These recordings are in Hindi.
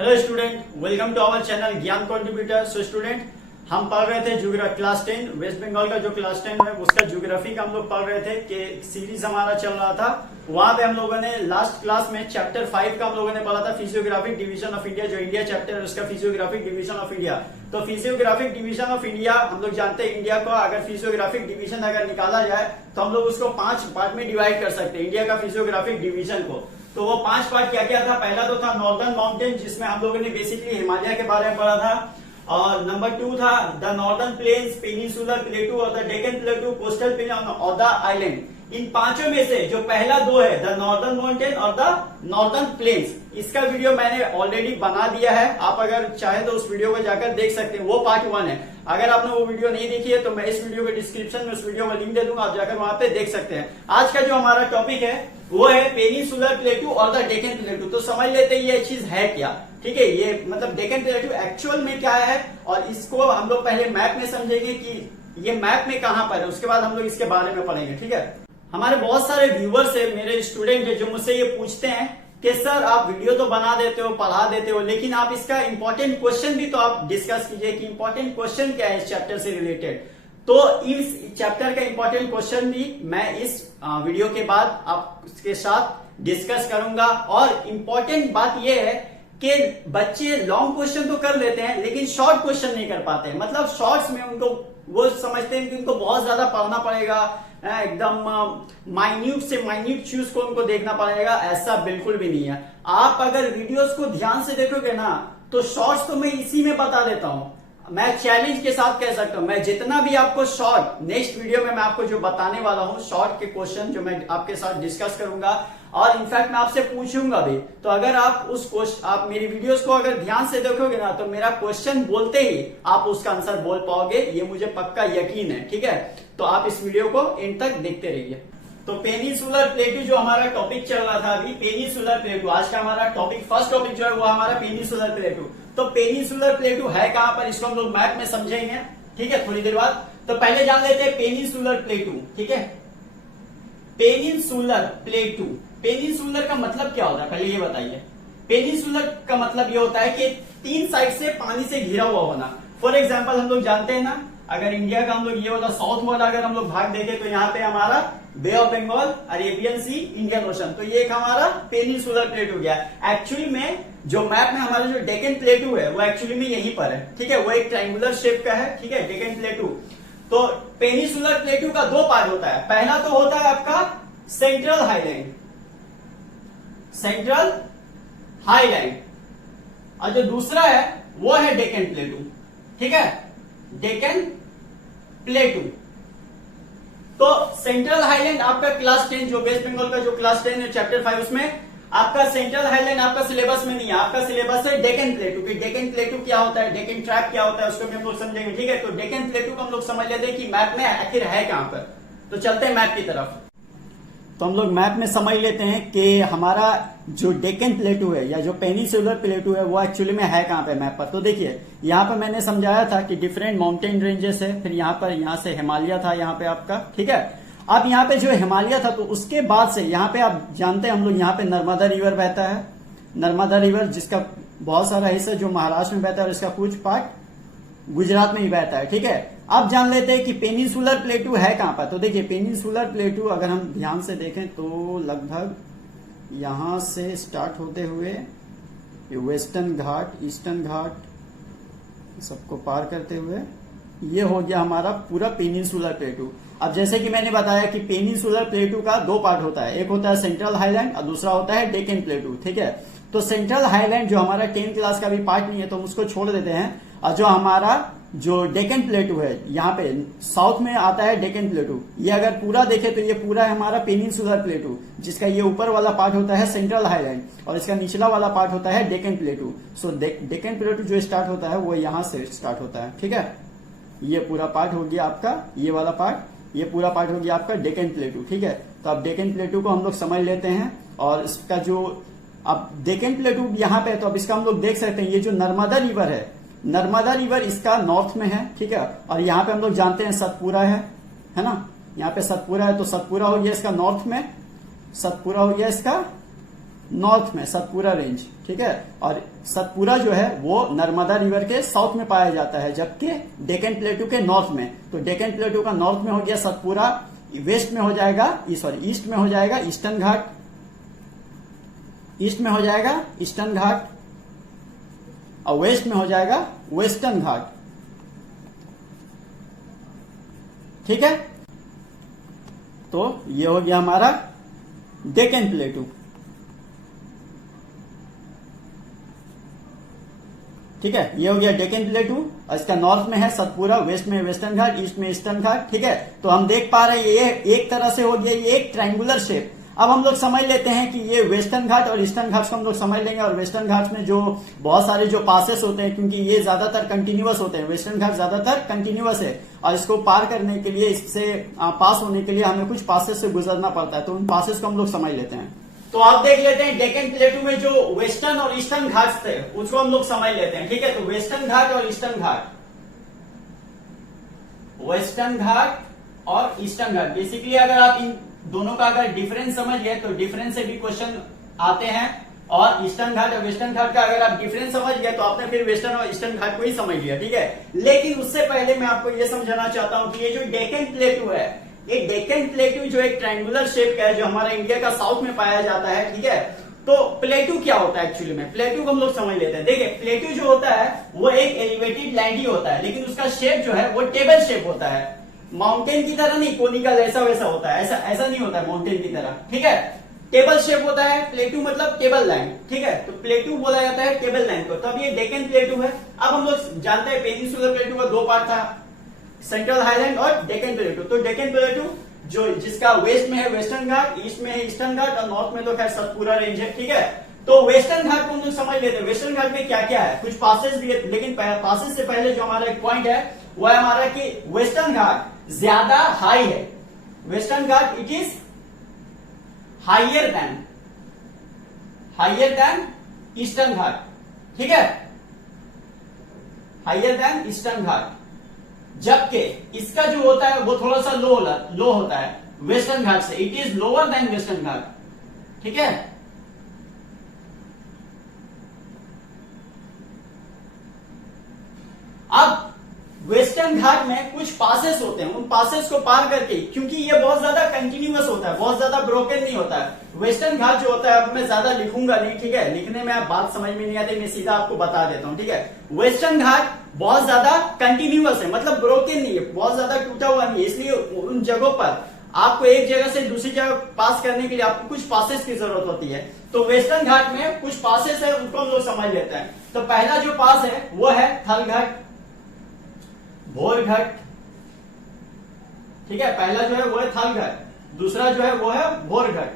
Hello student, welcome to our channel Gyan contributor. So student, हम पढ़ रहे थे ज्योग्राफी क्लास 10 वेस्ट बंगाल का जो क्लास 10 है उसका ज्योग्राफी का हम लोग पढ़ रहे थे कि सीरीज हमारा चल रहा था। वहां पे हम लोगों ने लास्ट क्लास में चैप्टर 5 का हम लोगों ने पढ़ा था फिजियोग्राफिक डिवीजन ऑफ इंडिया। जो इंडिया चैप्टर है उसका फिजियोग्राफिक डिवीजन ऑफ इंडिया। तो फिजियोग्राफिक डिवीजन ऑफ इंडिया हम लोग जानते हैं, इंडिया को अगर फिजियोग्राफिक डिवीजन अगर निकाला जाए तो हम लोग उसको 5 पार्ट में डिवाइड कर सकते हैं इंडिया का फिजियोग्राफिक डिवीजन को। तो वो 5 पार्ट क्या क्या था? पहला तो था नॉर्दर्न माउंटेन, जिसमें हम लोगों ने बेसिकली हिमालय के बारे में पढ़ा था। और नंबर 2 था the northern plains, peninsular plateau और the Deccan plateau, coastal plain और द आइलैंड। इन पांचों में से जो पहला 2 है द नॉर्दर्न माउंटेन और द नॉर्दर्न प्लेन्स, इसका वीडियो मैंने ऑलरेडी बना दिया है। आप अगर चाहे तो उस वीडियो को जाकर देख सकते हैं, वो पार्ट 1 है। अगर आपने वो वीडियो नहीं देखी है तो मैं इस वीडियो के डिस्क्रिप्शन में उस वीडियो का लिंक दे दूंगा, आप जाकर वहां पे देख सकते हैं। आज का जो हमारा टॉपिक है वो है पेनिनसुलर प्लेटू और द डेक्कन प्लेटू। तो समझ लेते हैं ये चीज है क्या। ठीक है, ये मतलब डेक्कन प्लेटू एक्चुअल में क्या है और इसको हम लोग पहले मैप में समझेंगे कि ये मैप में कहां पर है, उसके बाद हम लोग इसके बारे में पढ़ेंगे। ठीक है, हमारे बहुत सारे व्यूवर्स है, मेरे स्टूडेंट है, जो मुझसे ये पूछते हैं कि सर आप वीडियो तो बना देते हो, पढ़ा देते हो, लेकिन आप इसका इंपॉर्टेंट क्वेश्चन भी तो आप डिस्कस कीजिए कि इंपॉर्टेंट क्वेश्चन क्या है इस चैप्टर से रिलेटेड। तो इस चैप्टर का इंपॉर्टेंट क्वेश्चन भी मैं इस वीडियो के बाद आपके साथ डिस्कस करूंगा। और इंपॉर्टेंट बात यह है कि बच्चे लॉन्ग क्वेश्चन तो कर लेते हैं लेकिन शॉर्ट क्वेश्चन नहीं कर पाते। मतलब शॉर्ट्स में उनको वो समझते हैं कि उनको बहुत ज्यादा पढ़ना पड़ेगा, एकदम माइन्यूट से माइन्यूट चीज को उनको देखना पड़ेगा। ऐसा बिल्कुल भी नहीं है। आप अगर वीडियोस को ध्यान से देखोगे ना तो शॉर्ट्स तो मैं इसी में बता देता हूं। मैं चैलेंज के साथ कह सकता हूं, मैं जितना भी आपको शॉर्ट नेक्स्ट वीडियो में मैं आपको जो बताने वाला हूं, शॉर्ट के क्वेश्चन जो मैं आपके साथ डिस्कस करूंगा और इनफैक्ट मैं आपसे पूछूंगा भी। तो अगर आप मेरी वीडियोस को अगर ध्यान से देखोगे ना तो मेरा क्वेश्चन बोलते ही आप उसका आंसर बोल पाओगे, ये मुझे पक्का यकीन है। ठीक है, तो आप इस वीडियो को एंड तक देखते रहिए। तो पेनिनसुलर प्लेटू जो हमारा टॉपिक चल रहा था अभी, पेनिनसुलर प्लेटू आज का हमारा टॉपिक, फर्स्ट टॉपिक जो है वो हमारा पेनिनसुलर प्लेटू। तो पेनिनसुलर प्लेटू है कहां पर, इसको हम लोग मैप में समझेंगे। ठीक है, थोड़ी देर बाद। तो पहले जान लेते हैं पेनिनसुलर प्लेटू। ठीक है, पेनिनसुलर प्लेटू, पेनिनसुलर का मतलब क्या होता है पहले ये बताइए। पेनिनसुलर का मतलब ये होता है कि 3 साइड से पानी से घिरा हुआ होना। फॉर एग्जाम्पल हम लोग जानते हैं ना, अगर इंडिया का हम लोग ये वाला साउथ वाला अगर हम लोग भाग देखें तो यहाँ पे हमारा Bay of Bengal, Arabian Sea, Indian Ocean, तो ये एक हमारा पेनिनसुलर प्लेटू हो गया। एक्चुअली में जो मैप में हमारा जो डेक्कन प्लेटू है वो एक्चुअली में यहीं पर है। ठीक है, वो एक ट्रायंगुलर शेप का है। ठीक है, डेक्कन प्लेटू। तो पेनिनसुलर प्लेटू का 2 पार्ट होता है। पहला तो होता है आपका सेंट्रल हाईलैंड, सेंट्रल हाईलैंड, और जो दूसरा है वो है डेक्कन प्लेटू। ठीक है, डेक्कन प्लेटू। तो सेंट्रल हाईलैंड आपका क्लास 10 जो वेस्ट बंगाल का जो क्लास 10 है चैप्टर 5, उसमें आपका सेंट्रल हाईलैंड आपका सिलेबस में नहीं है। आपका सिलेबस है डेक्कन प्लेटू। कि डेक्कन प्लेटू क्या होता है, डेक्कन ट्रैप क्या होता है, उसको भी हम लोग समझेंगे। ठीक है, तो डेक्कन प्लेटू को हम लोग समझ लेते हैं कि मैप में आखिर है कहां पर। तो चलते हैं मैप की तरफ। तो हम लोग मैप में समझ लेते हैं कि हमारा जो डेक्कन प्लेटू है या जो पेनिनसुलर प्लेटू है वो एक्चुअली में है कहां पे मैप पर। तो देखिए यहाँ पे मैंने समझाया था कि डिफरेंट माउंटेन रेंजेस है, फिर यहाँ से हिमालय था यहाँ पे आपका। ठीक है, अब यहाँ पे जो हिमालय था तो उसके बाद से यहाँ पे आप जानते हैं हम लोग यहाँ पे नर्मदा रिवर बहता है। नर्मदा रिवर जिसका बहुत सारा हिस्सा जो महाराष्ट्र में बहता है और इसका कुछ पार्ट गुजरात में ही बहता है। ठीक है, अब जान लेते हैं कि पेनिनसुलर प्लेटू है कहां पर। तो देखिए पेनिनसुलर प्लेटू अगर हम ध्यान से देखें तो लगभग यहां से स्टार्ट होते हुए वेस्टर्न घाट, ईस्टर्न घाट सबको पार करते हुए ये हो गया हमारा पूरा पेनिनसुलर प्लेटू। अब जैसे कि मैंने बताया कि पेनिनसुलर प्लेटू का 2 पार्ट होता है, एक होता है सेंट्रल हाईलैंड और दूसरा होता है डेक्कन प्लेटू। ठीक है, तो सेंट्रल हाईलैंड जो हमारा 10th क्लास का भी पार्ट नहीं है तो हम उसको छोड़ देते हैं। और जो हमारा जो डेक्कन प्लेटू है यहाँ पे साउथ में आता है डेक्कन प्लेटू, ये अगर पूरा देखे तो ये पूरा है हमारा पेनिनसुलर प्लेटू, जिसका ये ऊपर वाला पार्ट होता है सेंट्रल हाईलैंड और इसका निचला वाला पार्ट होता है डेक्कन प्लेटू। सो डेक्कन प्लेटू जो स्टार्ट होता है वो यहाँ से स्टार्ट होता है। ठीक है, ये पूरा पार्ट हो गया आपका, ये वाला पार्ट, ये पूरा पार्ट हो गया आपका डेक्कन प्लेटू। ठीक है, तो अब डेक्कन प्लेटू को हम लोग समझ लेते हैं। और इसका जो अब डेक्कन प्लेटू यहाँ पे है तो अब इसका हम लोग देख सकते हैं, ये जो नर्मदा रिवर है, नर्मदा रिवर इसका नॉर्थ में है। ठीक है, और यहाँ पे हम लोग जानते हैं सतपुरा है ना, यहाँ पे सतपुरा है, तो सतपुरा हो गया इसका नॉर्थ में, सतपुरा हो गया इसका नॉर्थ में, सतपुरा रेंज, ठीक है। और सतपुरा जो है वो नर्मदा रिवर के साउथ में पाया जाता है, जबकि डेक्कन प्लेटू के नॉर्थ में। तो डेक्कन प्लेटू का नॉर्थ में हो गया सतपुरा, वेस्ट में हो जाएगा, सॉरी ईस्ट में हो जाएगा ईस्टर्न घाट, ईस्ट में हो जाएगा ईस्टर्न घाट, और वेस्ट में हो जाएगा वेस्टर्न घाट, ठीक है। तो ये हो गया हमारा डेक्कन प्लेटू, ठीक है। ये हो गया डेक्कन प्लेटू, और इसका नॉर्थ में है सतपुरा, वेस्ट में वेस्टर्न घाट, ईस्ट में ईस्टर्न घाट, ठीक है। तो हम देख पा रहे हैं ये एक तरह से हो गया ये एक ट्रायंगुलर शेप। अब हम लोग समझ लेते हैं कि ये वेस्टर्न घाट और ईस्टर्न घाट को हम लोग समझ लेंगे। और वेस्टर्न घाट में जो बहुत सारे जो पासेस होते हैं, क्योंकि ये ज्यादातर कंटिन्यूअस होते हैं, वेस्टर्न घाट ज्यादातर कंटिन्यूअस है, और इसको पार करने के लिए, इससे पास होने के लिए हमें कुछ पासेस से गुजरना पड़ता है। तो उन पासेस को हम लोग समझ लेते हैं। तो आप देख लेते हैं डेक्कन प्लेटू में जो वेस्टर्न और ईस्टर्न घाट थे उसको हम लोग समझ लेते हैं, ठीक है। तो वेस्टर्न घाट और ईस्टर्न घाट, वेस्टर्न घाट और ईस्टर्न घाट, बेसिकली अगर आप इन दोनों का अगर डिफरेंस समझ गए तो डिफरेंस से भी क्वेश्चन आते हैं। और ईस्टर्न घाट और वेस्टर्न घाट का अगर आप डिफरेंस समझ गए तो आपने फिर वेस्टर्न और ईस्टर्न घाट को ही समझ लिया, ठीक है। लेकिन उससे पहले मैं आपको यह समझाना चाहता हूं कि ये जो डेक्कन प्लेटू है, ये डेक्कन प्लेटू जो एक ट्रायंगुलर शेप का है, जो हमारा इंडिया का साउथ में पाया जाता है, ठीक है। तो प्लेटू क्या होता है एक्चुअली में, प्लेटू को हम लोग समझ लेते हैं। देखिए प्लेटू जो होता है वो एक एलिवेटेड लैंड ही होता है, लेकिन उसका शेप जो है वो टेबल शेप होता है, माउंटेन की तरह नहीं, कोनिकल ऐसा वैसा होता है, ऐसा नहीं होता है माउंटेन की तरह, ठीक है। टेबल शेप होता है प्लेटू, मतलब टेबल लैंड, ठीक है। तो प्लेटू बोला जाता है टेबल लैंड को। तब ये डेक्कन प्लेटू है। अब हम लोग जानते हैं पेनिनसुलर प्लेटू का दो पार्ट था, सेंट्रल हाईलैंड और डेक्कन प्लेटू। तो डेक्कन प्लेटू जो जिसका वेस्ट में है वेस्टर्न घाट, ईस्ट में है ईस्टर्न घाट, और नॉर्थ में तो खैर सतपुरा रेंज है, ठीक है। तो वेस्टर्न घाट को हम लोग समझ लेते हैं। वेस्टर्न घाट में क्या क्या है, कुछ पासेस भी है, लेकिन पासेस से पहले जो हमारा एक पॉइंट है वो है हमारा कि वेस्टर्न घाट ज्यादा हाई है। Western Ghat it is higher than eastern Ghat, ठीक है, हाइयर देन ईस्टर्न घाट। जबकि इसका जो होता है वो थोड़ा सा लो होता है वेस्टर्न घाट से, it is lower than western Ghat, ठीक है। अब वेस्टर्न घाट में कुछ पासेस होते हैं, उन पासेस को पार करके, क्योंकि ये बहुत ज्यादा कंटिन्यूअस होता है, बहुत ज्यादा ब्रोकन नहीं होता है। वेस्टर्न घाट जो होता है, अब मैं ज्यादा लिखूंगा नहीं, ठीक है, लिखने में आप बात समझ में नहीं आती, मैं सीधा आपको बता देता हूं, ठीक है। वेस्टर्न घाट बहुत ज्यादा कंटिन्यूअस है, मतलब ब्रोकन नहीं है, बहुत ज्यादा टूटा हुआ नहीं है, इसलिए उन जगहों पर आपको एक जगह से दूसरी जगह पास करने के लिए आपको कुछ पासेस की जरूरत होती है। तो वेस्टर्न घाट में कुछ पासेस है, उनको हम लोग समझ लेते हैं। तो पहला जो पास है वो है थल घाट, भोर घाट, ठीक है। पहला जो है वो है थल घाट, दूसरा जो है वो है भोर घाट,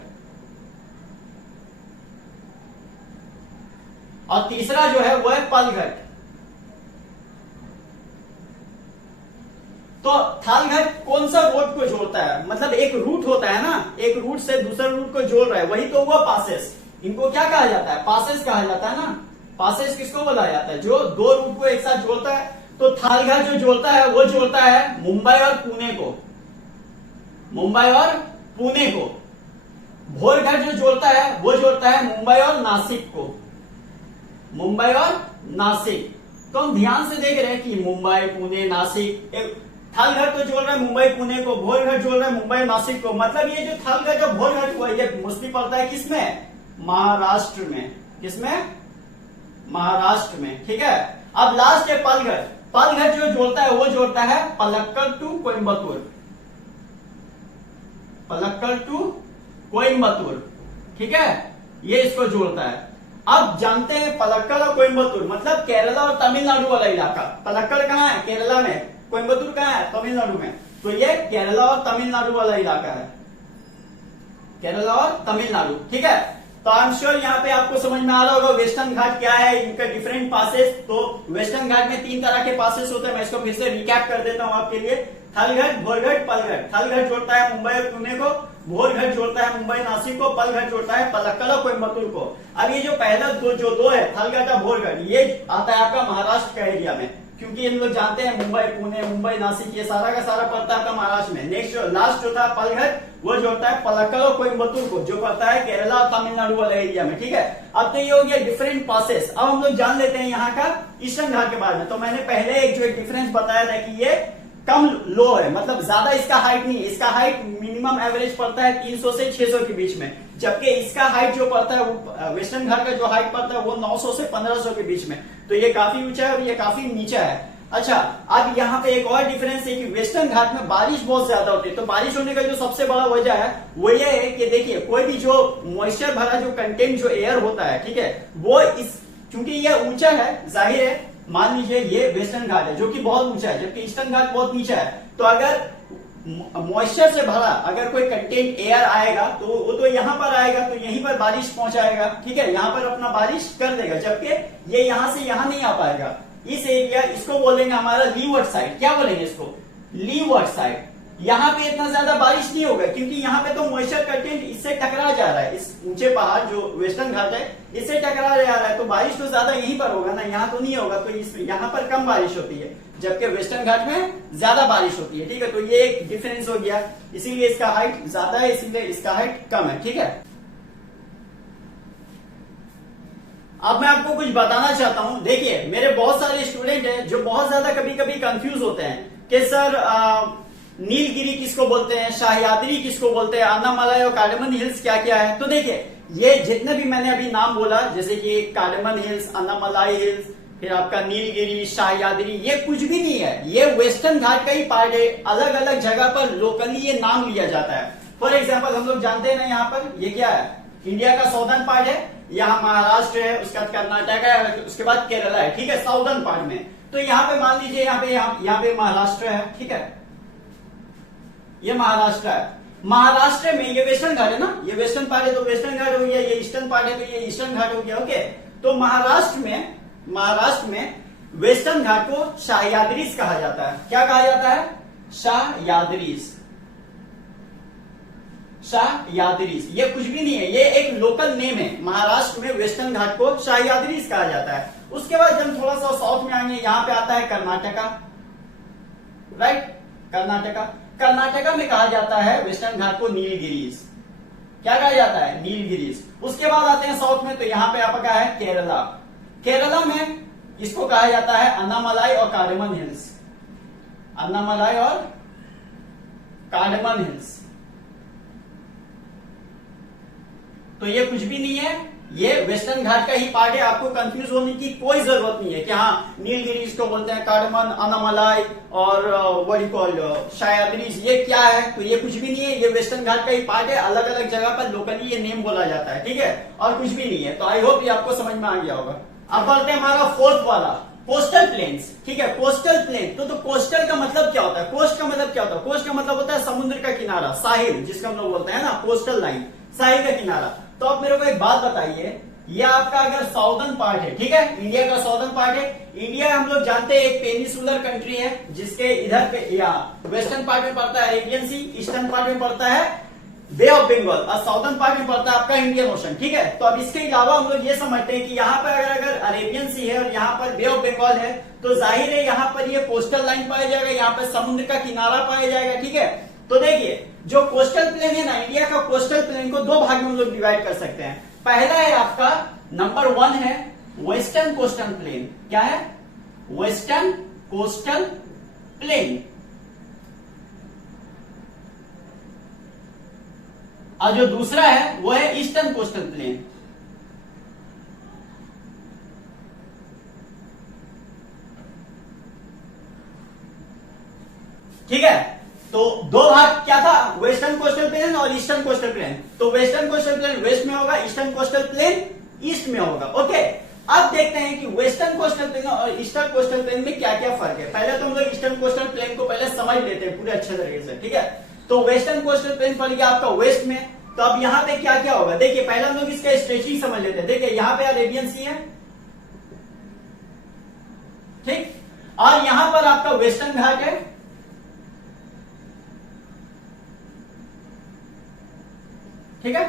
और तीसरा जो है वो है पल घाट। तो थल घाट कौन सा रोड को जोड़ता है, मतलब एक रूट होता है ना, एक रूट से दूसरे रूट को जोड़ रहा है, वही तो हुआ पासेस। इनको क्या कहा जाता है, पासेस कहा जाता है ना। पासेस किसको बोला जाता है, जो दो रूट को एक साथ जोड़ता है। तो थल घाट जो जोड़ता है वो जोड़ता है मुंबई और पुणे को, मुंबई और पुणे को। भोर घाट जो जोड़ता है वो जोड़ता है मुंबई और नासिक को, मुंबई और नासिक। तो हम ध्यान से देख रहे हैं कि मुंबई, पुणे, नासिक, थल घाट तो जोड़ रहा है मुंबई पुणे को, भोर घाट जोड़ रहा है मुंबई नासिक को। मतलब ये जो थल घाट और भोर घाट हुआ ये मोस्टली पड़ता है किसमें, महाराष्ट्र में। किसमें, महाराष्ट्र में, ठीक है। अब लास्ट है पल घाट। पल घाट जो जोड़ता है वो जोड़ता है पलक्कड़ टू कोयम्बतूर, पलक्कड़ टू कोयम्बतूर, ठीक है, ये इसको जोड़ता है। अब जानते हैं पलक्कड़ और कोयम्बतूर मतलब केरला और तमिलनाडु वाला इलाका। पलक्कड़ कहाँ है, केरला में, कोयम्बतूर कहाँ है, तमिलनाडु में। तो ये केरला और तमिलनाडु वाला इलाका है, केरला और तमिलनाडु, ठीक है। तो आई एम श्योर यहाँ पे आपको समझ में आ रहा होगा वेस्टर्न घाट क्या है, इनका डिफरेंट पासेस। तो वेस्टर्न घाट में 3 तरह के पासेस होते हैं, मैं इसको फिर से रिकैप कर देता हूँ आपके लिए। थल घाट, भोर घाट, पल घाट। थल घाट जोड़ता है मुंबई और पुणे को, भोर घाट जोड़ता है मुंबई नासिक को, पल घाट जोड़ता है पलक्कड़ और कोयम्बतूर को। अब ये जो पहला दो है थल घाट और भोर घाट, ये आता है आपका महाराष्ट्र का एरिया में, क्योंकि हम लोग जानते हैं मुंबई, पुणे, मुंबई, नासिक ये सारा का सारा पड़ता है आपका महाराष्ट्र में। नेक्स्ट लास्ट जो था पालघर, वो जो होता है पलक्कड़ और कोयम्बतूर को, जो पड़ता है केरला और तमिलनाडु वाले एरिया में। ठीक है, अब तो ये हो गया डिफरेंट पासेस। अब हम लोग जान लेते हैं यहाँ का ईस्टर्न घाट के बारे में। तो मैंने पहले एक डिफरेंस बताया था कि ये कम लो है, मतलब ज्यादा इसका हाइट नहीं है। इसका हाइट मिनिमम एवरेज पड़ता है 300 से 600 के बीच में, जबकि इसका हाइट जो पड़ता है वो वेस्टर्न घाट का जो हाइट पड़ता है वो 900 से 1500 के बीच में। तो ये काफी ऊंचा है और ये काफी नीचा है। अच्छा, अब यहाँ पे एक और डिफरेंस है कि वेस्टर्न घाट में बारिश बहुत ज्यादा होती है। तो बारिश होने का जो सबसे बड़ा वजह है वो ये है कि देखिए कोई भी जो मॉइस्चर भरा जो कंटेंट जो एयर होता है, ठीक है, वो इस चूंकि ये ऊंचा है, जाहिर है, मान लीजिए ये वेस्टर्न घाट है जो कि बहुत ऊंचा है, जबकि ईस्टर्न घाट बहुत नीचा है। तो अगर मॉइस्चर से भरा अगर कोई कंटेंट एयर आएगा तो वो तो यहाँ पर आएगा, तो यहीं पर बारिश पहुंचाएगा। ठीक है, यहाँ पर अपना बारिश कर देगा, जबकि ये यहाँ से यहाँ नहीं आ पाएगा। इस एरिया, इसको बोलेंगे हमारा लीवर्ड साइड। क्या बोलेंगे इसको? Levered side. यहाँ पे इतना ज्यादा बारिश नहीं होगा क्योंकि यहाँ पे तो मॉइस्चर कंटेंट इससे टकरा जा रहा है। इस ऊंचे पहाड़ जो वेस्टर्न घाट है इससे टकरा जा रहा है, तो बारिश तो ज्यादा यहीं पर होगा ना, यहाँ तो नहीं होगा। तो यहाँ पर कम बारिश होती है, जबकि वेस्टर्न घाट में ज्यादा बारिश होती है। ठीक है, तो ये एक डिफरेंस हो गया, इसीलिए इसका हाइट ज्यादा है, इसीलिए इसका हाइट कम है। ठीक है, अब मैं आपको कुछ बताना चाहता हूं। देखिए मेरे बहुत सारे स्टूडेंट हैं जो बहुत ज्यादा कभी कभी कंफ्यूज होते हैं कि सर नीलगिरी किसको बोलते हैं, सह्याद्री किसको बोलते हैं, अन्नामलाई और कार्डेमन हिल्स क्या क्या है। तो देखिए ये जितने भी मैंने अभी नाम बोला, जैसे कि कार्डेमन हिल्स, अन्नामलाई हिल्स, फिर आपका नीलगिरी, सह्याद्री, ये कुछ भी नहीं है, ये वेस्टर्न घाट का ही पार्ट है। अलग अलग जगह पर लोकली ये नाम लिया जाता है। फॉर एग्जाम्पल हम लोग जानते हैं ना, यहाँ पर ये क्या है, इंडिया का साउदर्न पार्ट है, यहाँ महाराष्ट्र है, उसके बाद कर्नाटक है, उसके बाद केरला है। ठीक है, साउदर्न पार्ट में। तो यहाँ पे मान लीजिए यहाँ पे महाराष्ट्र है। ठीक है, ये महाराष्ट्र है। महाराष्ट्र में ये वेस्टर्न घाट है ना, ये वेस्टर्न पार्ट है तो वेस्टर्न घाट हो गया, ये ईस्टर्न पार्ट है तो ये ईस्टर्न घाट हो गया। ओके, तो महाराष्ट्र में वेस्टर्न घाट को सह्याद्रीज कहा जाता है। क्या कहा जाता है? सह्याद्रीज। सह्याद्रीज ये कुछ भी नहीं है, ये एक लोकल नेम है। महाराष्ट्र में वेस्टर्न घाट को सह्याद्रीज कहा जाता है। उसके बाद जब थोड़ा सा साउथ में आएंगे, यहाँ पे आता है कर्नाटका, राइट, कर्नाटका में कहा जाता है वेस्टर्न घाट को नीलगिरीज। क्या कहा जाता है? नीलगिरीज। उसके बाद आते हैं साउथ में, तो यहाँ पे आपका है केरला। केरला में इसको कहा जाता है अन्नामलाई और कार्डेमन हिल्स। अन्नामलाई और कार्डेमन हिल्स। तो ये कुछ भी नहीं है, ये वेस्टर्न घाट का ही पार्ट है। आपको कंफ्यूज होने की कोई जरूरत नहीं है कि हाँ नीलगिरीज को बोलते हैं, कार्डेमन, अन्नामलाई और सह्याद्रीज, ये क्या है? तो ये कुछ भी नहीं है, ये वेस्टर्न घाट का ही पार्ट है। अलग अलग जगह पर लोकली ये नेम बोला जाता है। ठीक है, और कुछ भी नहीं है। तो आई होप ये आपको समझ में आ गया होगा। अब बढ़ते हैं हमारा फोर्थ वाला, कोस्टल प्लेन्स। ठीक है, कोस्टल प्लेन। तो कोस्टल का मतलब क्या होता है? कोस्ट का मतलब क्या होता है? कोस्ट का मतलब होता है समुद्र का किनारा, साहिल, जिसका हम लोग बोलते हैं ना, कोस्टल लाइन, साहिल का किनारा। तो आप मेरे को एक बात बताइए, ये आपका अगर साउदर्न पार्ट है, ठीक है, इंडिया का साउदर्न पार्ट है। इंडिया हम लोग जानते हैं एक पेनिसुलर कंट्री है, जिसके इधर पे यहाँ वेस्टर्न पार्ट में पड़ता है अरेबियन सी, ईस्टर्न पार्ट में पड़ता है बे ऑफ बंगाल और साउदर्न पार्ट में पड़ता है आपका इंडियन ओशन। ठीक है, तो अब इसके अलावा हम लोग ये समझते हैं कि यहाँ पर अगर अरेबियन सी है और यहाँ पर बे ऑफ बंगाल है, तो जाहिर है यहाँ पर ये कोस्टल लाइन पाया जाएगा, यहाँ पर समुद्र का किनारा पाया जाएगा। ठीक है, तो देखिए जो कोस्टल प्लेन है ना, इंडिया का कोस्टल प्लेन को दो भाग में हम लोग डिवाइड कर सकते हैं। पहला है आपका नंबर 1 है वेस्टर्न कोस्टल प्लेन। क्या है? Western coastal plain. और जो दूसरा है वो है ईस्टर्न कोस्टल प्लेन। ठीक है, तो दो भाग क्या था? वेस्टर्न कोस्टल प्लेन और ईस्टर्न कोस्टल प्लेन। तो वेस्टर्न कोस्टल प्लेन वेस्ट में होगा, ईस्टर्न कोस्टल प्लेन ईस्ट में होगा। ओके, अब देखते हैं कि वेस्टर्न कोस्टल प्लेन और ईस्टर्न कोस्टल प्लेन में क्या क्या फर्क है। पहले तो हम लोग ईस्टर्न कोस्टल प्लेन को पहले समझ लेते हैं पूरे अच्छे तरीके से। ठीक है, तो वेस्टर्न कोस्टल प्लेन पड़ गया आपका वेस्ट में। तो अब यहाँ पे क्या क्या होगा? देखिए पहले हम लोग इसका स्ट्रेचिंग समझ लेते हैं। देखिए यहाँ पे अरेबियन सी है, ठीक, और यहां पर आपका वेस्टर्न घाट है। ठीक है,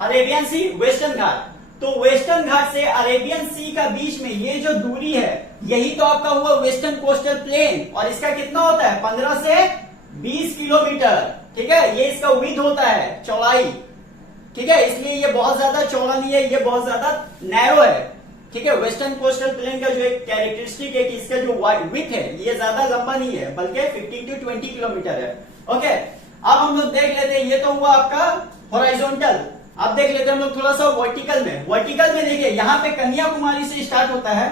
अरेबियन सी, वेस्टर्न घाट। तो वेस्टर्न घाट से अरेबियन सी का बीच में ये जो दूरी है यही तो आपका हुआ वेस्टर्न कोस्टल प्लेन, और इसका कितना होता है 15 से 20 किलोमीटर। ठीक है, ये इसका विड्थ होता है, चौड़ाई। ठीक है, इसलिए ये बहुत ज्यादा चौड़ा नहीं है, ये बहुत ज्यादा नैरो है। ठीक है, वेस्टर्न कोस्टल प्लेन का जो एक कैरेक्टरिस्टिक है कि इसका जो विड्थ है ये ज्यादा लंबा नहीं है, बल्कि 15 to 20 किलोमीटर है। ओके, अब हम लोग देख लेते हैं, ये तो हुआ आपका हॉरिजॉन्टल। अब देख लेते हैं हम लोग थोड़ा सा वर्टिकल में। वर्टिकल में देखिए, यहां पे कन्याकुमारी से स्टार्ट होता है,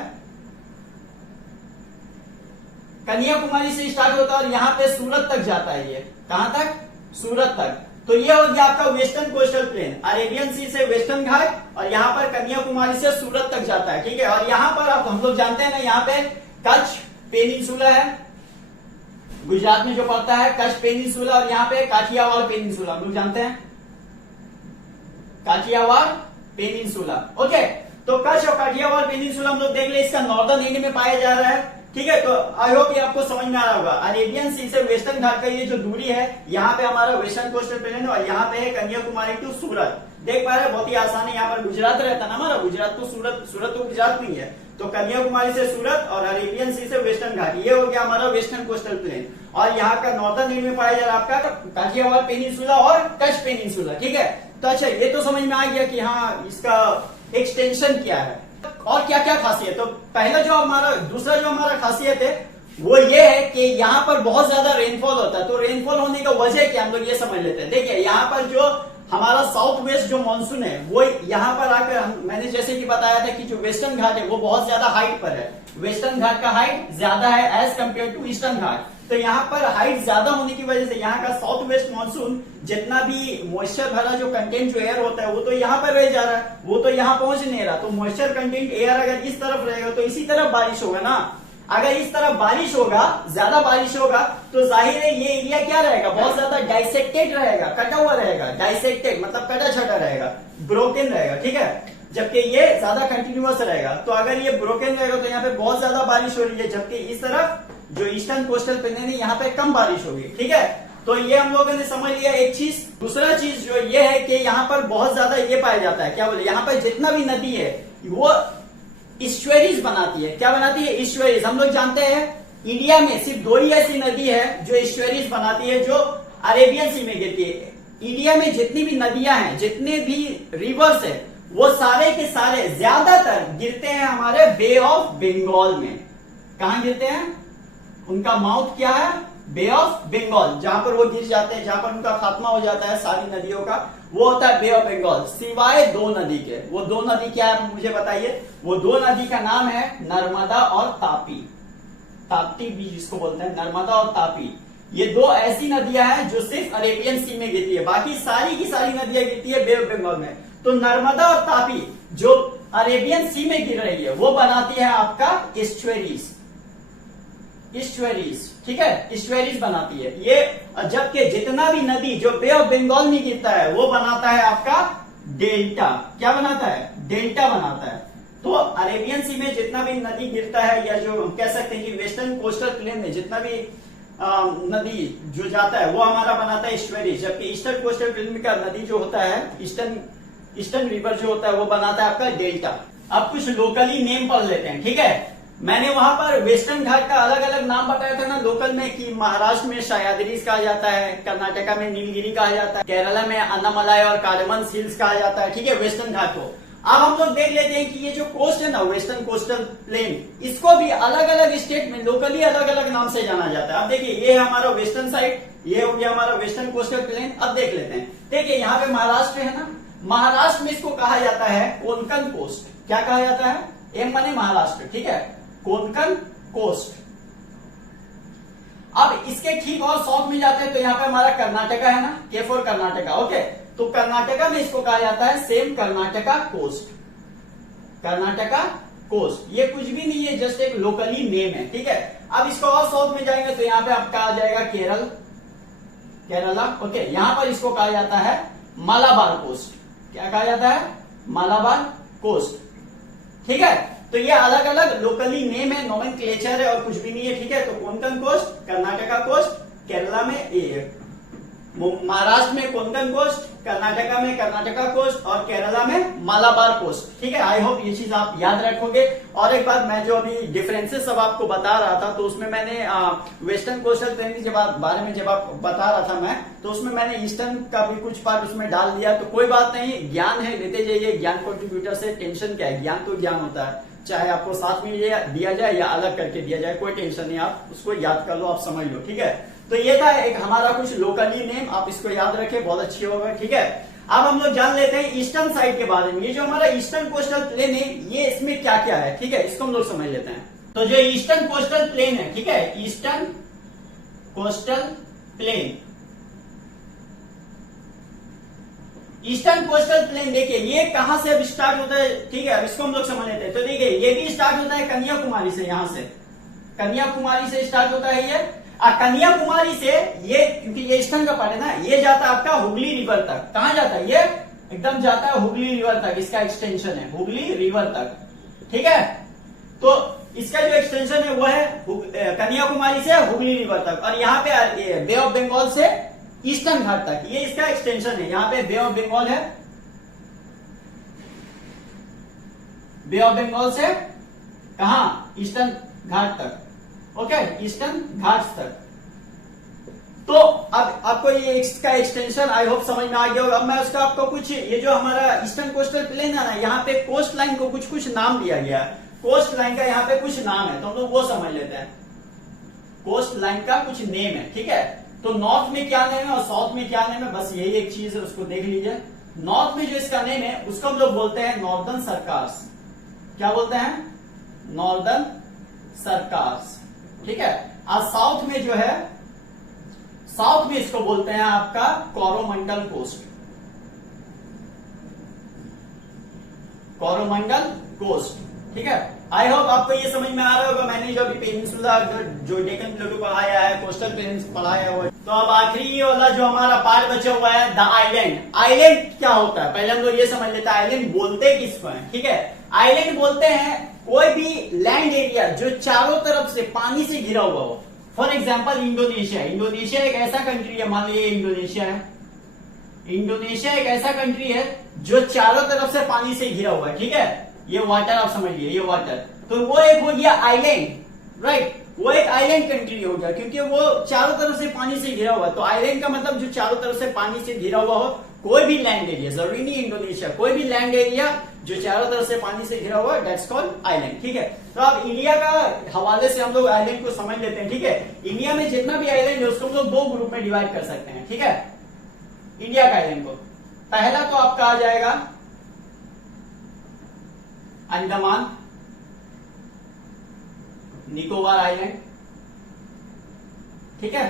कन्याकुमारी से स्टार्ट होता है और यहां पे सूरत तक जाता है। ये कहां तक? सूरत तक। तो ये हो गया आपका वेस्टर्न कोस्टल प्लेन, अरेबियन सी से वेस्टर्न घाट, और यहाँ पर कन्याकुमारी से सूरत तक जाता है। ठीक है, और यहाँ पर आप हम लोग जानते हैं ना, यहाँ पे कच्छ पेनिनसुला है, गुजरात में जो पड़ता है कच्छ पेनिनसुला, और यहाँ पे काठियावाड़ पेनिनसुला हम लोग जानते हैं, काठियावाड़ पेनिनसुला। ओके, तो कच्छ और काठियावाड़ पेनिनसुला हम लोग देख ले, इसका नॉर्दर्न एंड में पाया जा रहा है। ठीक है, तो आई होप ये आपको समझ में आ रहा होगा। अरेबियन सी से वेस्टर्न घाट का ये जो दूरी है, यहाँ पे हमारा वेस्टर्न कोस्टल प्लेन है, और यहाँ पे है कन्याकुमारी टू सूरत। देख पा रहे हैं, बहुत ही आसान है। यहाँ पर गुजरात रहता ना हमारा, गुजरात तो सूरत तो गुजरात में ही है, तो कन्याकुमारी से सूरत और अरेबियन सी से वेस्टर्न घाट, ये हो गया हमारा वेस्टर्न कोस्टल प्लेन। और यहाँ का नॉर्दर्न एंड में पाया जा रहा है आपका काठियावाड़ पेनिनसुला और कच्छ पेनिनसुला। ठीक है, तो अच्छा ये तो समझ में आ गया कि हाँ इसका एक्सटेंशन क्या है और क्या क्या खासियत। तो पहला जो हमारा, दूसरा जो हमारा खासियत है वो ये है कि यहाँ पर बहुत ज्यादा रेनफॉल होता है। तो रेनफॉल होने का वजह क्या, हम लोग ये समझ लेते हैं। देखिए, यहाँ पर जो हमारा साउथ वेस्ट जो मानसून है वो यहाँ पर आकर, मैंने जैसे कि बताया था कि जो वेस्टर्न घाट है वो बहुत ज्यादा हाइट पर है, वेस्टर्न घाट का हाइट ज्यादा है एज कम्पेयर टू ईस्टर्न घाट। तो यहाँ पर हाइट ज्यादा होने की वजह से यहाँ का साउथ वेस्ट मानसून जितना भी मॉइस्चर भरा जो कंटेंट जो एयर होता है वो तो यहाँ पर रह जा रहा है, वो तो यहाँ पहुंच नहीं रहा। तो मॉइस्चर कंटेंट एयर अगर इस तरफ रहेगा तो इसी तरफ बारिश होगा ना। अगर इस तरफ बारिश होगा, ज्यादा बारिश होगा, तो जाहिर है ये एरिया क्या रहेगा, बहुत ज्यादा डाइसेक्टेड रहेगा, कटा हुआ रहेगा। डाइसेक्टेड मतलब कटा छटा रहेगा, ब्रोकन रहेगा। ठीक है, जबकि ये ज्यादा कंटिन्यूअस रहेगा। तो अगर ये ब्रोकन रहेगा तो यहाँ पे बहुत ज्यादा बारिश हो रही है, जबकि इस तरफ जो ईस्टर्न कोस्टल प्लेन है यहाँ पे कम बारिश होगी। ठीक है, तो ये हम लोगों ने समझ लिया एक चीज। दूसरा चीज जो ये है कि यहाँ पर बहुत ज्यादा ये पाया जाता है, क्या बोले, यहाँ पर जितना भी नदी है वो ईस्चुअरीज बनाती है। क्या बनाती है? ईस्चुअरीज। हम लोग जानते हैं इंडिया में सिर्फ 2 ही ऐसी नदी है जो ईस्चुअरीज बनाती है, जो अरेबियन सी में गिरती है। इंडिया में जितनी भी नदियां हैं, जितने भी रिवर्स है, वो सारे के सारे ज्यादातर गिरते हैं हमारे बे ऑफ बंगाल में। कहां गिरते हैं? उनका माउथ क्या है? बे ऑफ बंगाल, जहां पर वो गिर जाते हैं, जहां पर उनका खात्मा हो जाता है सारी नदियों का, वो होता है बे ऑफ बंगाल, सिवाय 2 नदी के। वो 2 नदी क्या है मुझे बताइए? वो 2 नदी का नाम है नर्मदा और तापी। ताप्ती भी जिसको बोलते हैं, नर्मदा और तापी। ये 2 ऐसी नदियां हैं जो सिर्फ अरेबियन सी में गिरती है, बाकी सारी की सारी नदियां गिरती है बे ऑफ बंगाल में। तो नर्मदा और तापी जो अरेबियन सी में गिर रही है वो बनाती है आपका ईस्चुअरीज। ईस्चुअरीज, ठीक है, ईस्चुअरीज बनाती है ये। जबकि जितना भी नदी जो बे ऑफ बंगाल में गिरता है वो बनाता है आपका डेल्टा। क्या बनाता है? डेल्टा बनाता है। तो अरेबियन सी में जितना भी नदी गिरता है, या जो हम कह सकते हैं कि वेस्टर्न कोस्टल प्लेन में जितना भी नदी जो जाता है वो हमारा बनाता है ईस्चुअरीज, जबकि ईस्टर्न कोस्टल प्लेन का नदी जो होता है, ईस्टर्न रिवर जो होता है वो बनाता है आपका डेल्टा। अब कुछ लोकली नेम पढ़ लेते हैं। ठीक है, मैंने वहां पर वेस्टर्न घाट का अलग अलग नाम बताया था ना लोकल में, कि महाराष्ट्र में सह्याद्रीज कहा जाता है, कर्नाटका में नीलगिरी कहा जाता है, केरला में अन्नामलाई और कार्डमन हिल्स कहा जाता है। ठीक है, वेस्टर्न घाट को। अब हम लोग देख लेते हैं कि ये जो कोस्ट है ना, वेस्टर्न कोस्टल प्लेन, इसको भी अलग अलग स्टेट में लोकली अलग अलग नाम से जाना जाता है। अब देखिए, ये है हमारा वेस्टर्न साइड, ये हो गया हमारा वेस्टर्न कोस्टल प्लेन। अब देख लेते हैं, देखिए यहाँ पे महाराष्ट्र है ना, महाराष्ट्र में इसको कहा जाता है कोंकण कोस्ट। क्या कहा जाता है? एम माने महाराष्ट्र, ठीक है, कोंकण कोस्ट। अब इसके ठीक और साउथ में जाते हैं तो यहाँ पे हमारा कर्नाटका है ना, के फॉर कर्नाटका। ओके, तो कर्नाटका में इसको कहा जाता है same Karnataka coast. Karnataka coast ये कुछ भी नहीं है, जस्ट एक लोकली नेम है। ठीक है, अब इसको और साउथ में जाएंगे तो यहाँ पे आपका आ जाएगा केरल, केरला। ओके, यहां पर इसको कहा जाता है मालाबार कोस्ट। क्या कहा जाता है? मालाबार कोस्ट। ठीक है, तो ये अलग अलग लोकली नेम है, नोमेनक्लेचर है और कुछ भी नहीं है। ठीक है, तो कोंकण कोस्ट, कर्नाटका कोस्ट, केरला में महाराष्ट्र में कोंकण कोस्ट, कर्नाटका में कर्नाटका कोस्ट और केरला में मालाबार कोस्ट। ठीक है, आई होप ये चीज आप याद रखोगे। और एक बात, मैं जो अभी डिफरेंसेस सब आपको बता रहा था, तो उसमें मैंने वेस्टर्न कोस्टल प्लेन के बारे में जब आप बता रहा था मैं, तो उसमें मैंने ईस्टर्न का भी कुछ पार्ट उसमें डाल दिया। तो कोई बात नहीं, ज्ञान है, लेते जाइए। ज्ञान कंट्रीब्यूटर से टेंशन क्या है, ज्ञान तो ज्ञान होता है, चाहे आपको साथ में दिया जाए या अलग करके दिया जाए, कोई टेंशन नहीं, आप उसको याद कर लो, आप समझ लो। ठीक है, तो ये था एक हमारा कुछ लोकली नेम, आप इसको याद रखें, बहुत अच्छी होगा। ठीक है, अब हम लोग जान लेते हैं ईस्टर्न साइड के बारे में। ये जो हमारा ईस्टर्न कोस्टल प्लेन है, ये इसमें क्या क्या है, ठीक है, इसको हम लोग समझ लेते हैं। तो जो ईस्टर्न कोस्टल प्लेन है, ठीक है, eastern coastal plain, eastern coastal plain देखिए ये कहां से अब स्टार्ट होता है, ठीक है, अब इसको हम लोग समझ लेते हैं। तो देखिए ये भी स्टार्ट होता है कन्याकुमारी से, यहां से कन्याकुमारी से स्टार्ट होता है ये। कन्याकुमारी से ये, क्योंकि ये ईस्टर्न का पार्ट है ना, ये जाता है आपका हुगली रिवर तक। कहां जाता है ये, एकदम जाता है हुगली रिवर तक, इसका एक्सटेंशन है हुगली रिवर तक। ठीक है, तो इसका जो एक्सटेंशन है वो है कन्याकुमारी से हुगली रिवर तक, और यहाँ पे बे ऑफ बंगाल से ईस्टर्न घाट तक, ये इसका एक्सटेंशन है। यहाँ पे बे ऑफ बंगाल है, बे ऑफ बंगाल से कहा, ईस्टर्न घाट तक। ओके, ईस्टर्न घाट तक। तो अब आपको ये इसका एक्सटेंशन आई होप समझ में आ गया होगा। अब मैं उसका आपको कुछ, ये जो हमारा ईस्टर्न कोस्टल प्लेन है ना, यहाँ पे कोस्ट लाइन को कुछ कुछ नाम दिया गया है। कोस्ट लाइन का यहाँ पे कुछ नाम है, तो हम लोग वो समझ लेते हैं। कोस्ट लाइन का कुछ नेम है, ठीक है। तो नॉर्थ में क्या नेम है और साउथ में क्या नेम है, बस यही एक चीज है, उसको देख लीजिए। नॉर्थ में जो इसका नेम है उसको हम लोग बोलते हैं नॉर्दर्न सरकार्स। क्या बोलते हैं, नॉर्दर्न सरकार्स, ठीक है। और साउथ में जो है, साउथ में इसको बोलते हैं आपका कोरोमंडल कोस्ट, कोरोमंडल कोस्ट, ठीक है। आई होप आपको ये समझ में आ रहा होगा। मैंने जो अभी पेनिनसुला जो डेक्कन प्लेटू पढ़ाया है, कोस्टल प्लेन्स पढ़ाया हुआ है। तो अब आखिरी ये वाला जो हमारा पार्ट बचा हुआ है, द आइलैंड। आइलैंड क्या होता है, पहले हम लोग ये समझ लेते हैं आइलैंड बोलते किसको है, ठीक है। आइलैंड बोलते हैं कोई भी लैंड एरिया जो चारों तरफ से पानी से घिरा हुआ हो। फॉर एग्जाम्पल इंडोनेशिया, इंडोनेशिया एक ऐसा कंट्री है, मान लीजिए इंडोनेशिया है, इंडोनेशिया एक ऐसा कंट्री है जो चारों तरफ से पानी से घिरा हुआ है, ठीक है। ये वाटर आप समझिए, ये वाटर, तो वो एक हो गया आइलैंड, राइट। वो एक आइलैंड कंट्री हो गया क्योंकि वो चारों तरफ से पानी से घिरा हुआ है। तो आइलैंड का मतलब जो चारों तरफ से पानी से घिरा हुआ हो, कोई भी लैंड एरिया, जरूरी नहीं इंडोनेशिया, कोई भी लैंड एरिया जो चारों तरफ से पानी से घिरा हुआ है, दैट्स कॉल्ड आइलैंड, ठीक है। तो अब इंडिया का हवाले से हम लोग आइलैंड को समझ लेते हैं, ठीक है। इंडिया में जितना भी आइलैंड है उसको हम लोग दो ग्रुप में डिवाइड कर सकते हैं, ठीक है। इंडिया का आइलैंड को, पहला तो आपका आ जाएगा अंडमान निकोबार आइलैंड, ठीक है।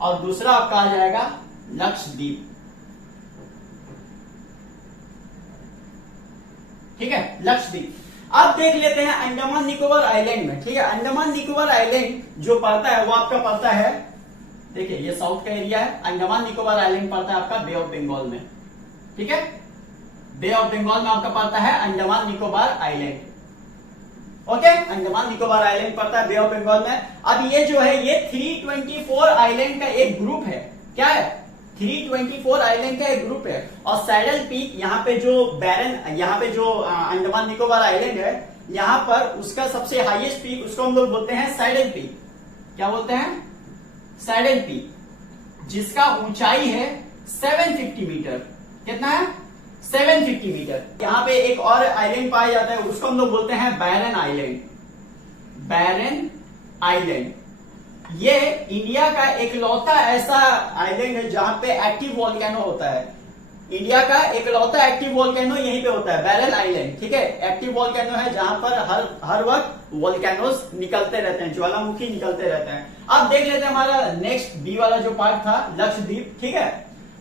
और दूसरा आपका आ जाएगा लक्षद्वीप, ठीक है, लक्षद्वीप। अब देख लेते हैं अंडमान निकोबार आइलैंड में, ठीक है। अंडमान निकोबार आइलैंड जो पड़ता है वो आपका पड़ता है, देखिए ये साउथ का एरिया है। अंडमान निकोबार आइलैंड पड़ता है आपका बे ऑफ बंगाल में, ठीक है। बे ऑफ बंगाल में आपका पड़ता है Andaman Nicobar island, okay. Andaman Nicobar island पड़ता है बे ऑफ बंगाल में। अब ये जो है ये 324 आइलैंड का एक ग्रुप है, क्या है, 324 आइलैंड का एक ग्रुप है। और सैडल पीक, यहाँ पे जो बैरन, यहाँ पे जो अंडमान निकोबार आइलैंड है, यहाँ पर उसका सबसे हाईएस्ट पीक, उसको हम लोग बोलते हैं सैडल पीक। क्या बोलते हैं, सैडल पीक, जिसका ऊंचाई है 750 मीटर। कितना है, 750 मीटर। यहाँ पे एक और आइलैंड पाया जाता है, उसको हम लोग बोलते हैं बैरन आइलैंड, बैरन आइलैंड। ये इंडिया का एकलौता ऐसा आइलैंड है जहां पे एक्टिव वोल्केनो होता है। इंडिया का एकलौता एक्टिव वोल्केनो यहीं पे होता है, बैरन आइलैंड, ठीक है। एक्टिव वोल्केनो है जहां पर हर वक्त वोल्केनोस निकलते रहते हैं, ज्वालामुखी निकलते रहते हैं। अब देख लेते हैं हमारा नेक्स्ट बी वाला जो पार्ट था, लक्षद्वीप, ठीक है।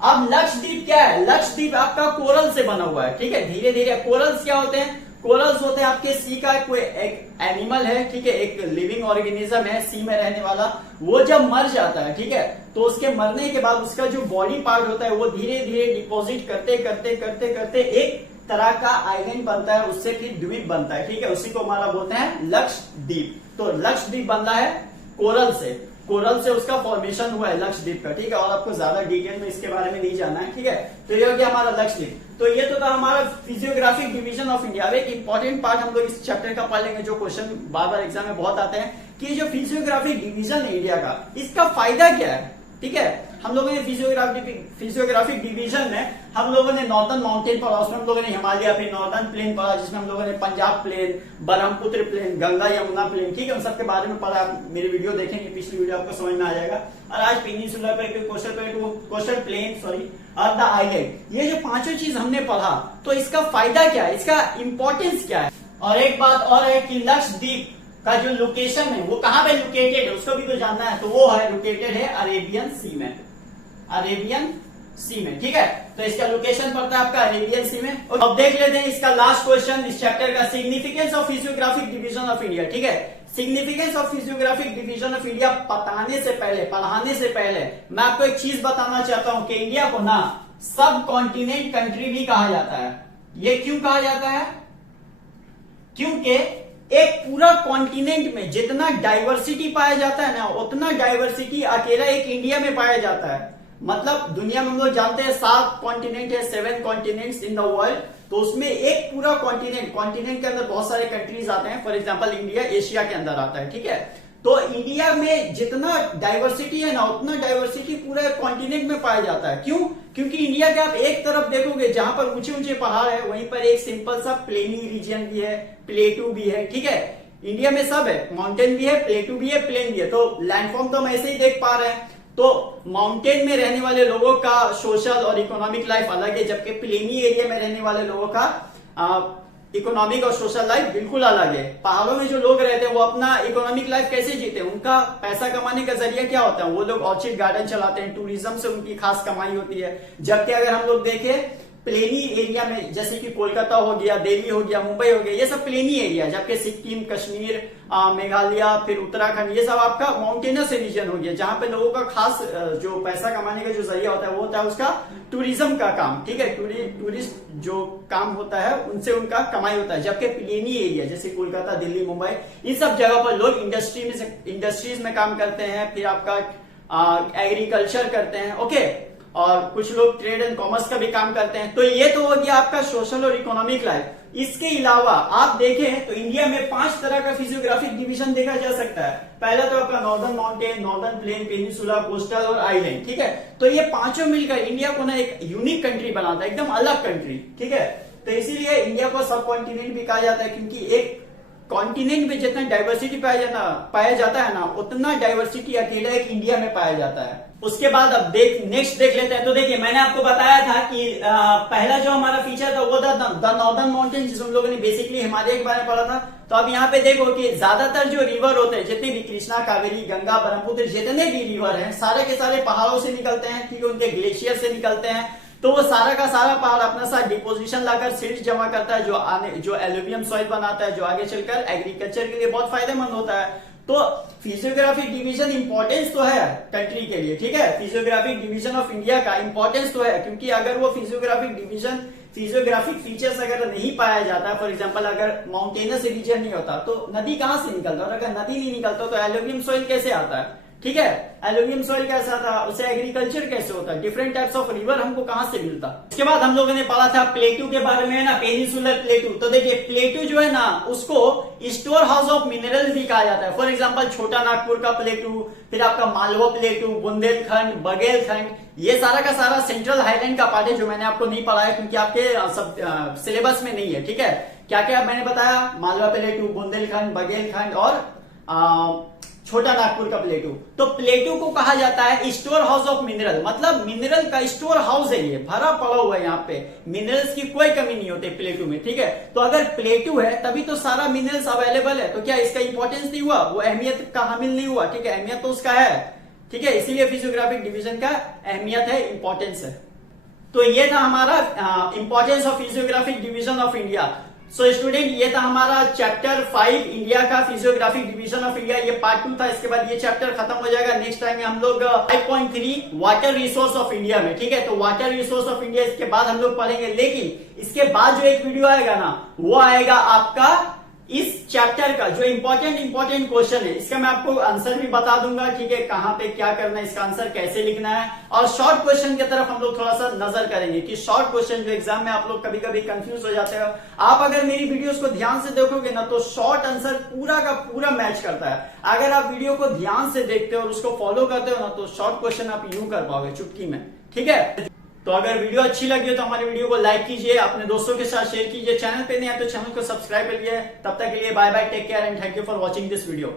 अब लक्षद्वीप क्या है, लक्षद्वीप आपका कोरल से बना हुआ है, ठीक है। धीरे धीरे कोरल्स क्या होते हैं, कोरल्स होते हैं आपके सी का कोई एक एनिमल है, ठीक है, एक लिविंग ऑर्गेनिज्म है सी में रहने वाला। वो जब मर जाता है, ठीक है, तो उसके मरने के बाद उसका जो बॉडी पार्ट होता है वो धीरे धीरे डिपॉजिट करते करते करते करते एक तरह का आइलैंड बनता है, उससे फिर द्वीप बनता है, ठीक है। उसी को हमारा बोलते हैं लक्षद्वीप। तो लक्षद्वीप बनता है कोरल से। कोरल से उसका फॉर्मेशन हुआ है लक्षद्वीप का, ठीक है। और आपको ज्यादा डिटेल में इसके बारे में नहीं जानना है, ठीक है। तो ये हो गया हमारा लक्षद्वीप। तो ये तो था हमारा फिजियोग्राफिक डिवीजन ऑफ इंडिया। अब एक इंपॉर्टेंट पार्ट हम लोग इस चैप्टर का पढ़ लेंगे, जो क्वेश्चन बार बार एग्जाम में बहुत आते हैं, कि जो फिजियोग्राफिक डिवीजन है इंडिया का, इसका फायदा क्या है, ठीक है। हम लोगों ने फिजियोग्राफिक डिवीजन में हम लोगों ने नॉर्दर्न माउंटेन पढ़ा, उसमें हम लोगों ने हिमालय, फिर नॉर्दर्न प्लेन पढ़ा, जिसमें हम लोगों ने Punjab plain, Brahmaputra plain, Ganga Yamuna plain, ठीक है, उन सबके बारे में पढ़ा। आप मेरी वीडियो देखेंगे, पिछली वीडियो आपको समझ में आ जाएगा। और आज पेनिनसुला पे कोस्टल प्लेन और द आइलैंड, ये जो पांचों चीज हमने पढ़ा, तो इसका फायदा क्या है, इसका इंपॉर्टेंस क्या है। और एक बात और है कि लक्षद्वीप का जो लोकेशन है वो कहां पे लोकेटेड है, उसको भी तो जानना है। तो वो है लोकेटेड है अरेबियन सी में, अरेबियन सी में, ठीक है। तो इसका लोकेशन पड़ता है आपका अरेबियन सी में। और अब देख लेते हैं इसका लास्ट क्वेश्चन इस चैप्टर का, significance of physiographic division of India, ठीक है। Significance of physiographic division of India बताने से पहले, पढ़ाने से पहले मैं आपको एक चीज बताना चाहता हूं कि इंडिया को ना सब कॉन्टिनेंट कंट्री भी कहा जाता है। ये क्यों कहा जाता है, क्योंकि एक पूरा कॉन्टिनेंट में जितना डाइवर्सिटी पाया जाता है ना, उतना डाइवर्सिटी अकेला एक इंडिया में पाया जाता है। मतलब दुनिया में हम लोग जानते हैं 7 कॉन्टिनेंट है, 7 कॉन्टिनेंट्स इन द वर्ल्ड। तो उसमें एक पूरा कॉन्टिनेंट के अंदर बहुत सारे कंट्रीज आते हैं। फॉर एग्जांपल इंडिया एशिया के अंदर आता है, ठीक है। तो इंडिया में जितना डाइवर्सिटी है ना, उतना डाइवर्सिटी पूरे कॉन्टिनेंट में पाया जाता है। क्यों? क्योंकि इंडिया के आप एक तरफ देखोगे जहां पर ऊंचे ऊंचे पहाड़ है, वहीं पर एक सिंपल सा प्लेनी रीजन भी है, प्लेटू भी है, ठीक है। इंडिया में सब है, माउंटेन भी है, प्लेटू भी है, प्लेन भी है। तो लैंडफॉर्म तो हम ऐसे ही देख पा रहे हैं। तो माउंटेन में रहने वाले लोगों का सोशल और इकोनॉमिक लाइफ अलग है, जबकि प्लेनी एरिया में रहने वाले लोगों का इकोनॉमिक और सोशल लाइफ बिल्कुल अलग है। पहाड़ों में जो लोग रहते हैं वो अपना इकोनॉमिक लाइफ कैसे जीते हैं, उनका पैसा कमाने का जरिया क्या होता है, वो लोग ऑर्चिड गार्डन चलाते हैं, टूरिज्म से उनकी खास कमाई होती है। जबकि अगर हम लोग देखें प्लेनी एरिया में, जैसे कि कोलकाता हो गया, दिल्ली हो गया, मुंबई हो गया, ये सब प्लेनी एरिया, जबकि सिक्किम, कश्मीर, मेघालय, फिर उत्तराखंड, ये सब आपका माउंटेनस रीजन हो गया, जहां पे लोगों का खास जो पैसा कमाने का जो जरिया होता है वो होता है उसका टूरिज्म का काम, ठीक है। टूरिस्ट जो काम होता है उनसे उनका कमाई होता है। जबकि प्लेनी एरिया जैसे कोलकाता, दिल्ली, मुंबई, इन सब जगह पर लोग इंडस्ट्रीज में काम करते हैं, फिर आपका एग्रीकल्चर करते हैं, ओके। और कुछ लोग ट्रेड एंड कॉमर्स का भी काम करते हैं। तो ये तो हो गया आपका सोशल और इकोनॉमिक लाइफ। इसके अलावा आप देखें तो इंडिया में 5 तरह का फिजियोग्राफिक डिवीजन देखा जा सकता है। पहला तो आपका northern mountain, northern plain, peninsula, coastal और आइलैंड, ठीक है। तो ये पांचों मिलकर इंडिया को ना एक यूनिक कंट्री बनाता है, एकदम अलग कंट्री, ठीक है। तो इसीलिए इंडिया को सब कॉन्टिनेंट भी कहा जाता है, क्योंकि एक कॉन्टिनेंट में जितना डाइवर्सिटी पाया जाता है ना, उतना डाइवर्सिटी अकेला एक इंडिया में पाया जाता है। उसके बाद अब नेक्स्ट देख लेते हैं। तो देखिए मैंने आपको बताया था कि पहला जो हमारा फीचर था वो था द नॉर्दर्न माउंटेन, जिसमें हम लोगों ने बेसिकली हिमालय के बारे में पढ़ा था। तो अब यहाँ पे देखो कि ज्यादातर जो रिवर होते हैं, जितने भी कृष्णा, कावेरी, गंगा, ब्रह्मपुत्र, जितने भी रिवर हैं, सारे के सारे पहाड़ों से निकलते हैं, ठीक है, उनके ग्लेशियर से निकलते हैं। तो वो सारा का सारा पहाड़ अपना साथ डिपोजिशन लाकर सीड्स जमा करता है, जो एलुवियम सॉइल बनाता है, जो आगे चलकर एग्रीकल्चर के लिए बहुत फायदेमंद होता है। तो फिजियोग्राफिक डिवीजन इंपॉर्टेंस तो है कंट्री के लिए, ठीक है। फिजियोग्राफिक डिवीजन ऑफ इंडिया का इंपॉर्टेंस तो है, क्योंकि अगर वो फिजियोग्राफिक फीचर्स अगर नहीं पाया जाता, फॉर एग्जांपल अगर माउंटेनस रीजन नहीं होता तो नदी कहां से निकलता, और अगर नदी नहीं निकलता तो एलुवियम सॉइल कैसे आता है, ठीक है। एल्यूमिनियम सॉइल कैसा था, उससे एग्रीकल्चर कैसे होता है, डिफरेंट टाइप्स ऑफ रिवर हमको कहां से मिलता। इसके बाद हम लोगों ने पढ़ा था प्लेटू के बारे में, ना, पेनिनसुलर प्लेटू। तो देखिए प्लेटू जो है ना, उसको स्टोर हाउस ऑफ मिनरल भी कहा जाता है। फॉर एग्जांपल छोटा नागपुर का प्लेटू, फिर आपका मालवा प्लेटू, बुंदेलखंड, बघेलखंड, ये सारा का सारा सेंट्रल हाईलैंड का पार्ट है, जो मैंने आपको नहीं पढ़ाया क्योंकि आपके सब सिलेबस में नहीं है, ठीक है। क्या क्या मैंने बताया, मालवा प्लेटू, बुंदेलखंड, बघेलखंड और छोटा नागपुर का प्लेटू। तो प्लेटू को कहा जाता है स्टोर हाउस ऑफ मिनरल, मतलब मिनरल का स्टोर हाउस है, ये भरा पड़ा हुआ है, यहाँ पे मिनरल्स की कोई कमी नहीं होती प्लेटू में, ठीक है। तो अगर प्लेटू है तभी तो सारा मिनरल्स अवेलेबल है। तो क्या इसका इंपॉर्टेंस नहीं हुआ, वो अहमियत का हामिल नहीं हुआ, ठीक है। अहमियत तो उसका है, ठीक है, इसीलिए फिजियोग्राफिक डिवीजन का अहमियत है, इंपॉर्टेंस है। तो ये था हमारा importance of physiographic division of India. So student, ये था हमारा चैप्टर 5 इंडिया का फिजियोग्राफिक डिवीजन ऑफ इंडिया, ये पार्ट 2 था। इसके बाद ये चैप्टर खत्म हो जाएगा। नेक्स्ट टाइम में हम लोग 5.3 वाटर रिसोर्स ऑफ इंडिया में, ठीक है। तो वाटर रिसोर्स ऑफ इंडिया इसके बाद हम लोग पढ़ेंगे, लेकिन इसके बाद जो एक वीडियो आएगा ना, वो आएगा आपका इस चैप्टर का जो इंपॉर्टेंट क्वेश्चन है इसका मैं आपको आंसर भी बता दूंगा, ठीक है, कहां पे क्या करना है, इसका आंसर कैसे लिखना है, और शॉर्ट क्वेश्चन की तरफ हम लोग थोड़ा सा नजर करेंगे कि शॉर्ट क्वेश्चन जो एग्जाम में आप लोग कभी कभी कंफ्यूज हो जाते हो। आप अगर मेरी वीडियोस को ध्यान से देखोगे ना तो शॉर्ट आंसर पूरा का पूरा मैच करता है। अगर आप वीडियो को ध्यान से देखते हो और उसको फॉलो करते हो ना तो शॉर्ट क्वेश्चन आप यूं कर पाओगे चुटकी में, ठीक है। तो अगर वीडियो अच्छी लगी हो तो हमारे वीडियो को लाइक कीजिए, अपने दोस्तों के साथ शेयर कीजिए, चैनल पे नहीं है तो चैनल को सब्सक्राइब कर लिए। तब तक के लिए bye bye, take care and thank you for watching this video.